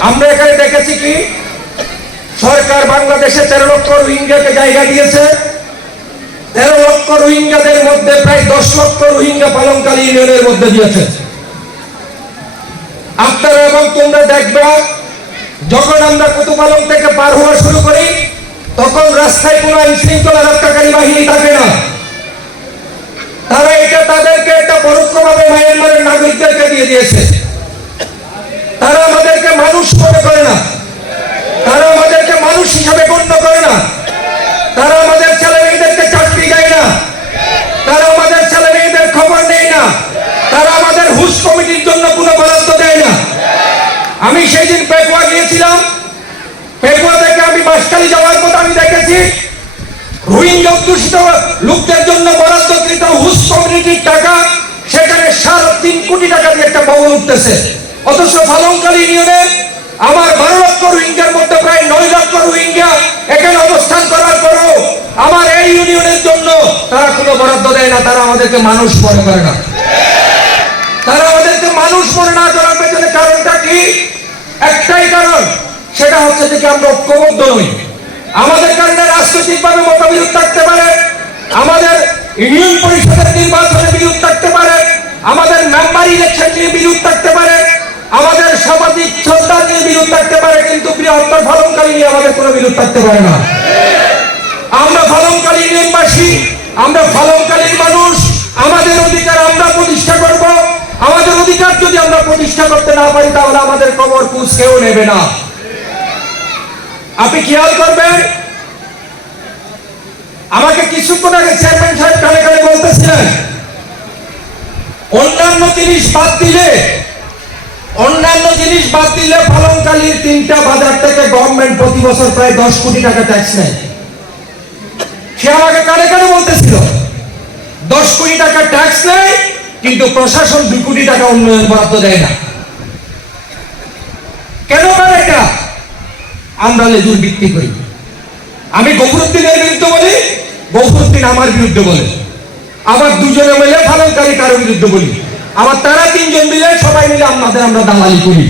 আমরা এখানে দেখেছি কি? সরকার বাংলাদেশে তেরো লক্ষ রোহিঙ্গাকে জায়গা দিয়েছে। তেরো লক্ষ রোহিঙ্গাদের মধ্যে প্রায় দশ লক্ষ রোহিঙ্গা পালনকারী ইউনিয়নের মধ্যে দিয়েছে। আপনারা এবং তোমরা দেখবা, যখন আমরা কুতুপালং থেকে পার হওয়া শুরু করি, তখন রাস্তায় কোনো আইন শৃঙ্খলা রক্ষাকারী বাহিনী থাকে না। তারা এটা তাদেরকে এটা পরোক্ষভাবে মায়ানমারের নাগরিকদেরকে দিয়ে দিয়েছে। কোটি টাকা দিয়ে একটা ভবন উঠতেছে। অথচ ফালংকালী ইউনিয়নে আমার বারো লক্ষ রোহিঙ্গার মধ্যে প্রায় নয় লক্ষ রোহিঙ্গা এখানে অবস্থান করার পরও আমার এই ইউনিয়নের জন্য তারা কোনো বরাদ্দ দেয় না, তারা আমাদেরকে মানুষ মনে করে না। তারা আমাদেরকে মানুষ মনে না করার পেছনে কারণটা কি? একটাই কারণ, সেটা হচ্ছে যে কি আমরা ঐক্যবদ্ধ নই। আমাদের কারণে রাজনৈতিকভাবে মতবিরোধ থাকতে পারে, আমাদের ইউনিয়ন পরিষদের নির্বাচনে বিরোধ থাকতে পারে কিন্তু ফলনকারী নিয়ে আমাদের কোনো বিরোধ থাকতে পারে না। আমরা ফলনকারী ইউনিয়নবাসী আমরা ফলনকারীর মানুষ, আমাদের অধিকার আমরা প্রতিষ্ঠা করব। আমাদের অধিকার যদি আমরা প্রতিষ্ঠা করতে না পারি, তাহলে আমাদের কবর কুচ কেউ নেবে না। আপনি খেয়াল করবেন, আমাকে কিছুক্ষণ আগে চেয়ারম্যান সাহেব কানে কানে বলতেছিলেন, অন্যান্য জিনিস বাদ দিলে অন্যান্য জিনিস বাদ দিলে পালংকালীর তিনটা বাজার থেকে গভর্নমেন্ট প্রতি বছর প্রায় দশ কোটি টাকা ট্যাক্স নেয়। সে আমাকে কানে কানে বলতেছিল, দশ কোটি টাকা ট্যাক্স নেয়, কিন্তু প্রশাসন দুই কোটি টাকা উন্নয়ন বরাদ্দ দেয় না। কেন করে এটা? আমরা লেজুর ভিত্তি করি। আমি গফুরুদ্দিনের বিরুদ্ধে বলি, গফুরুদ্দিন আমার বিরুদ্ধে বলে। আবার দুজনে মিলে ফালনকারী কারও বিরুদ্ধে বলি। আবার তারা তিনজন মিলে সবাই মিলে আমাদের আমরা দালালি করি।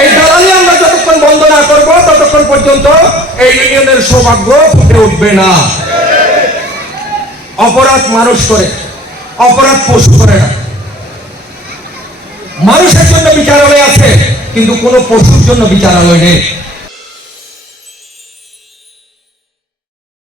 এই দালালি আমরা যতক্ষণ বন্ধ না করব, ততক্ষণ পর্যন্ত এই ইউনিয়নের সৌভাগ্য ফুটে উঠবে না। অপরাধ মানুষ করে, অপরাধ পশু করে না। মানুষের জন্য বিচারালয় আছে, কিন্তু কোনো পশুর জন্য বিচারালয় নেই।